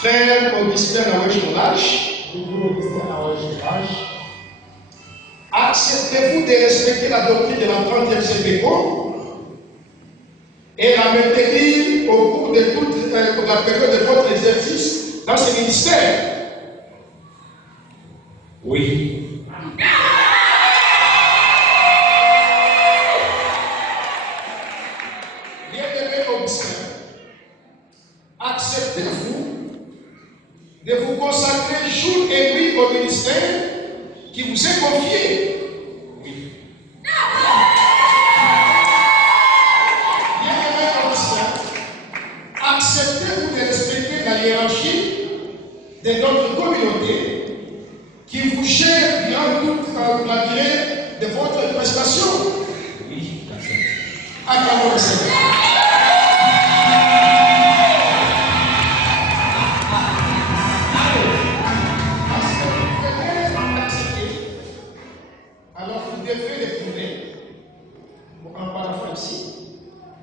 Frère Augustin Aoué-Journage, acceptez-vous de respecter la doctrine de la 30e CPO et la maintenir au cours de toute la période de votre exercice dans ce ministère? Oui. Bien-aimé Augustin, acceptez-vous de vous consacrer jour et nuit au ministère qui vous est confié? Oui. Bien-aimé Augustin, acceptez-vous de respecter la hiérarchie de notre communauté qui vous gère durant toute la durée de votre prestation? Oui, j'accepte. Acclamons le Seigneur. Alors vous devez les trouver. On va pas la faire ici.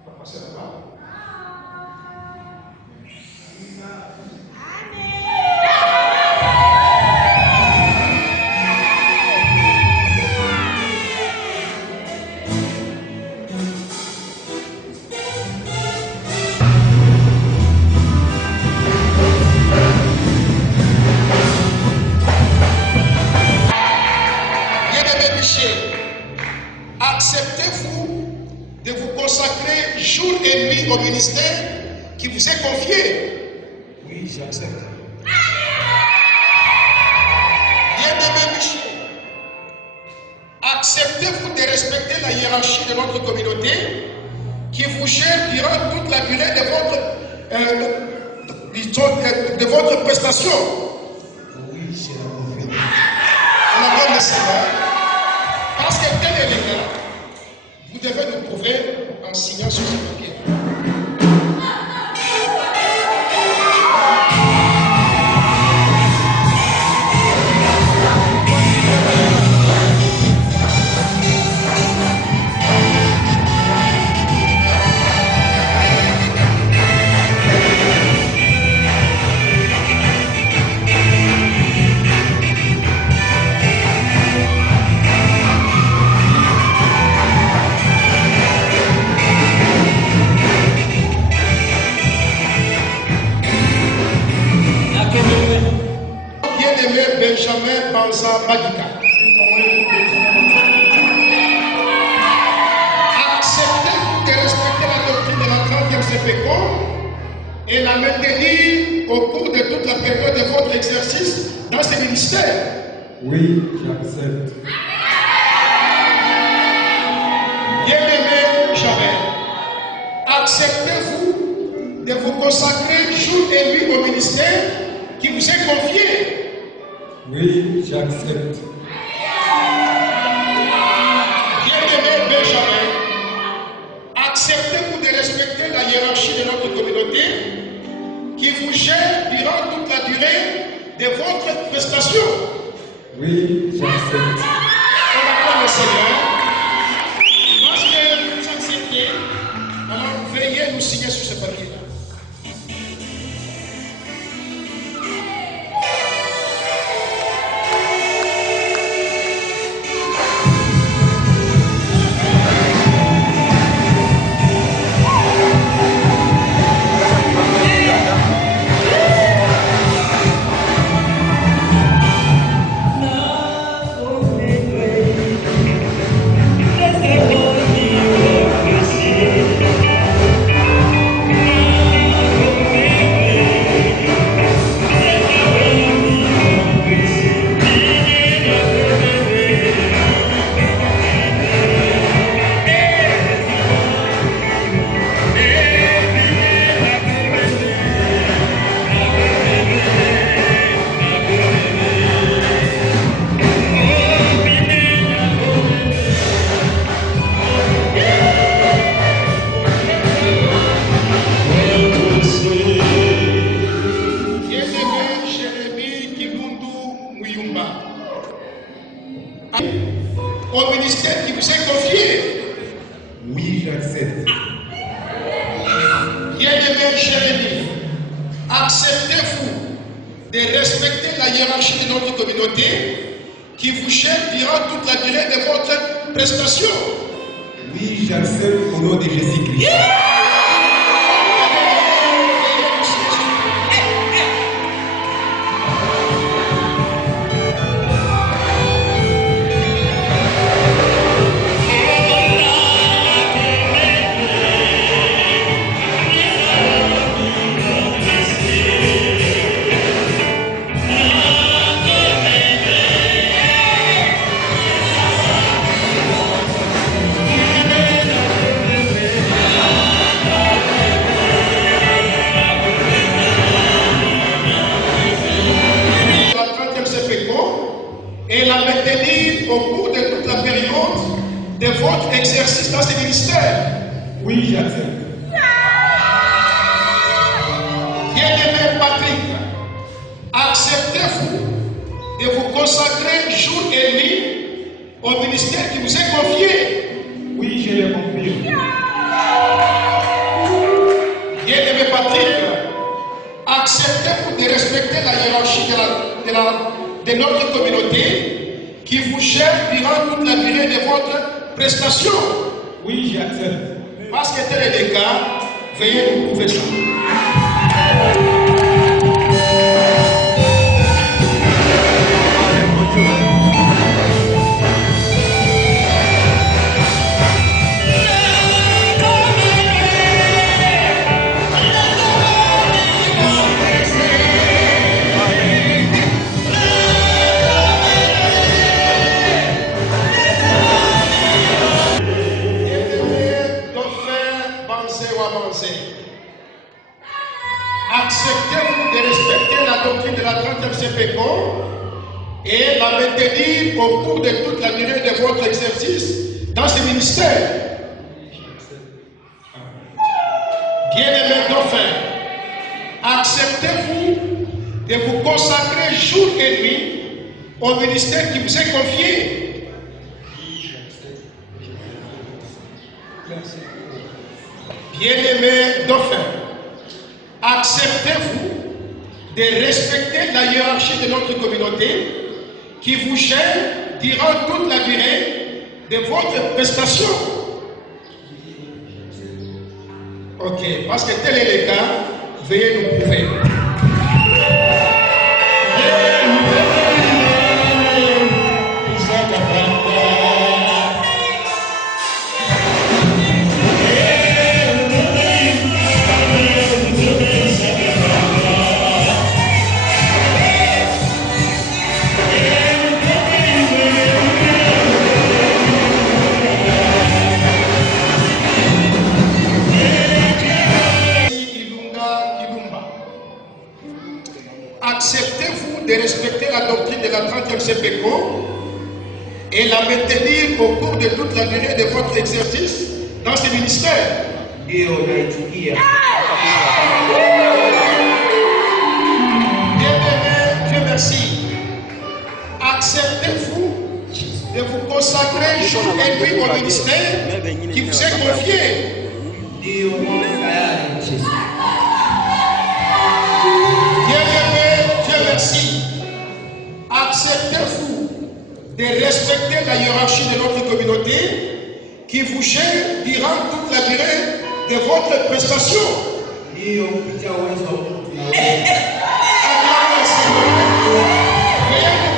On va passer là-bas. Bien-aimé Michel, acceptez-vous de vous consacrer jour et nuit au ministère qui vous est confié? Oui, j'accepte. Bien-aimé Michel, acceptez-vous de respecter la hiérarchie de notre communauté qui vous gère durant toute la durée de votre prestation? Oui, j'ai la confiance. On acclame le Seigneur. Parce que tel est le cas, vous devez nous prouver en signant sur ce papier. Bien-aimé Benjamin Banza Magika, acceptez-vous de respecter la doctrine de la 30e CPCO et la maintenir au cours de toute la période de votre exercice dans ce ministère? Oui, j'accepte. Bien-aimé Javel, acceptez-vous de vous consacrer jour et nuit au ministère qui vous est confié? Oui, j'accepte. Bien-aimé Benjamin, acceptez-vous de respecter la hiérarchie de notre communauté qui vous gère durant toute la durée de votre prestation? Oui, j'accepte. On acclame le Seigneur. Parce que vous acceptez, alors veuillez nous signer sur ce papier-là. Au ministère qui vous est confié? Oui, j'accepte. Bien-aimé Jérémie, acceptez-vous de respecter la hiérarchie de notre communauté qui vous gère durant toute la durée de votre prestation. Oui, j'accepte au nom de Jésus-Christ. Et la maintenir au cours de toute la période de votre exercice dans ce ministère. Oui, j'accepte. Bien-aimé Patrick, acceptez-vous de vous consacrer jour et nuit au ministère qui vous est confié. Oui, je l'ai compris. Bien-aimé Patrick, acceptez-vous de respecter la hiérarchie de notre communauté qui vous gère durant toute la durée de votre prestation. Oui, j'accepte. Parce que tel est le cas, veuillez nous prouver ça. Acceptez-vous de respecter la doctrine de la 30e CPECO et la maintenir au cours de toute la durée de votre exercice dans ce ministère. Bien-aimé dauphin, acceptez-vous de vous consacrer jour et nuit au ministère qui vous est confié. Bien-aimé dauphin, acceptez-vous de respecter la hiérarchie de notre communauté qui vous gère durant toute la durée de votre prestation. Ok, parce que tel est le cas, veuillez nous prouver. Acceptez-vous de respecter la doctrine de la 30e CPECO et la maintenir au cours de toute la durée de votre exercice dans ce ministère? Bien-aimé, Dieu merci. Acceptez-vous de vous consacrer jour et nuit au ministère qui vous est confié? Bien-aimé, Dieu merci. Acceptez-vous de respecter la hiérarchie de notre communauté qui vous gère durant toute la durée de votre prestation? Veuillez nous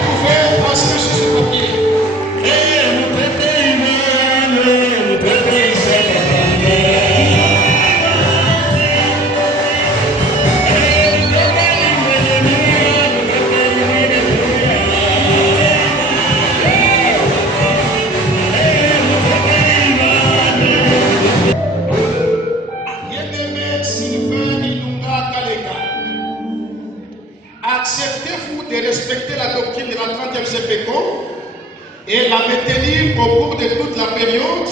prouver parce que je suis papier. Acceptez-vous de respecter la doctrine de la 30e CPECO et la maintenir au cours de toute la période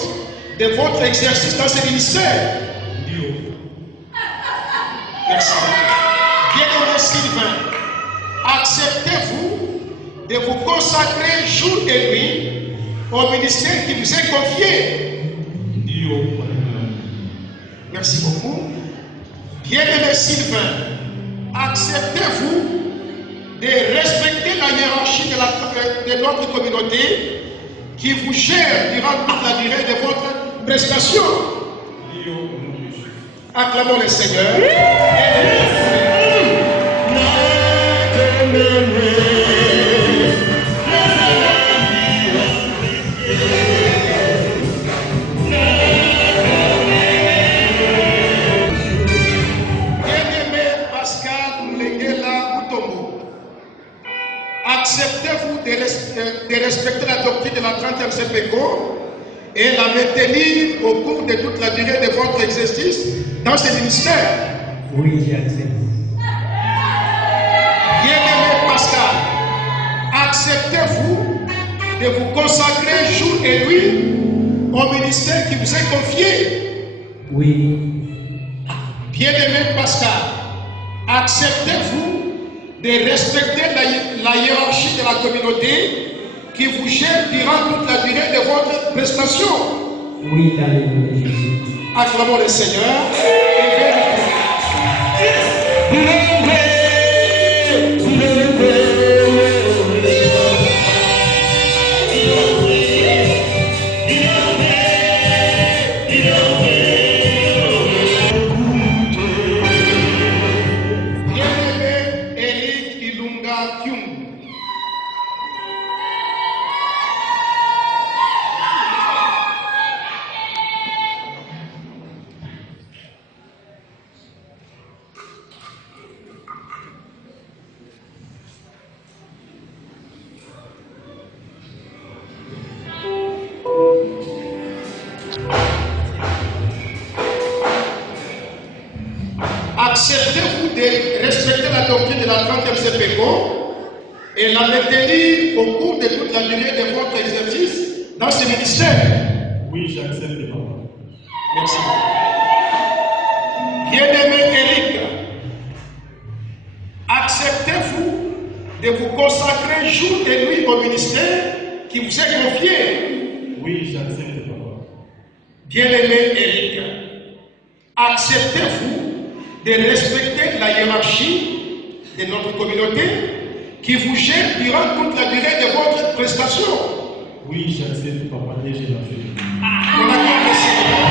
de votre exercice dans ce ministère? Merci. Bien-aimé Sylvain, acceptez-vous de vous consacrer jour et nuit au ministère qui vous est confié? Merci beaucoup. Bien-aimé Sylvain, acceptez-vous de notre communauté qui vous gère durant toute la durée de votre prestation. Acclamons le Seigneur. Acceptez-vous de respecter la doctrine de la 30e CPECO et la maintenir au cours de toute la durée de votre exercice dans ce ministère? Oui, j'accepte. Bien-aimé Pascal, acceptez-vous de vous consacrer jour et nuit au ministère qui vous est confié? Oui. Bien-aimé Pascal, acceptez-vous de respecter la hiérarchie de la communauté qui vous gère durant toute la durée de votre prestation? Oui, dans le nom de Jésus. Acclamons le Seigneur et acceptez-vous de respecter la doctrine de la 30e CPECO et la maintenir au cours de toute la durée de votre exercice dans ce ministère? Oui, j'accepte, papa. Merci. Bien-aimé Eric, acceptez-vous de vous consacrer jour et nuit au ministère qui vous est confié? Oui, j'accepte, papa. Bien-aimé Eric, acceptez-vous de respecter la hiérarchie de notre communauté qui vous gère durant toute la durée de votre prestation? Oui, j'accepte, papa, et j'ai la fait. On acclame le Seigneur.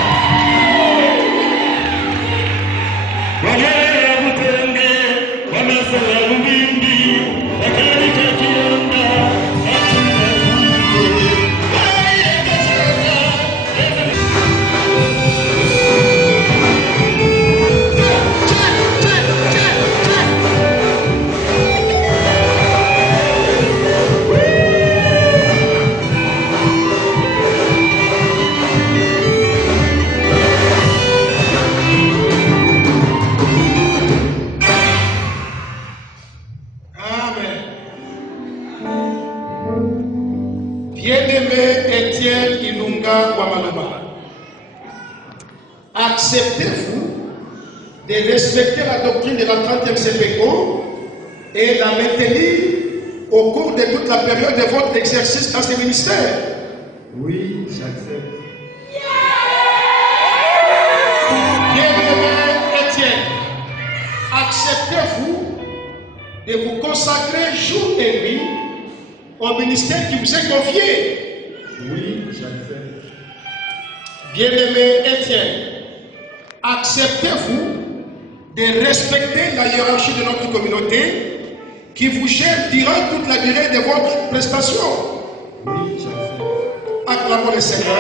Acceptez-vous de respecter la doctrine de la 30e CPECO et la maintenir au cours de toute la période de votre exercice dans ce ministère? Oui, j'accepte. Bien-aimé Étienne, acceptez-vous de vous consacrer jour et nuit au ministère qui vous est confié? Oui, j'accepte. Bien-aimé Étienne, acceptez-vous de respecter la hiérarchie de notre communauté qui vous gère durant toute la durée de votre prestation? Oui, j'accepte. Acclamons le Seigneur.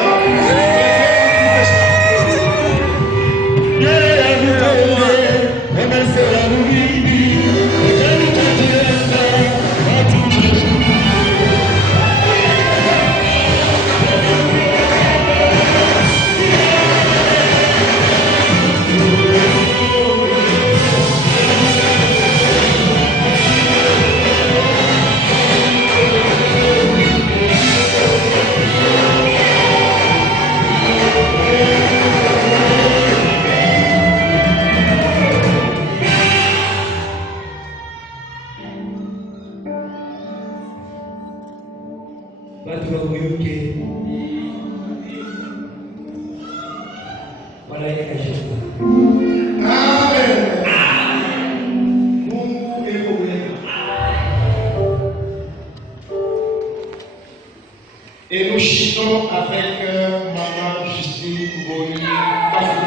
Et nous chitons avec Maman Justine Boni Kafou.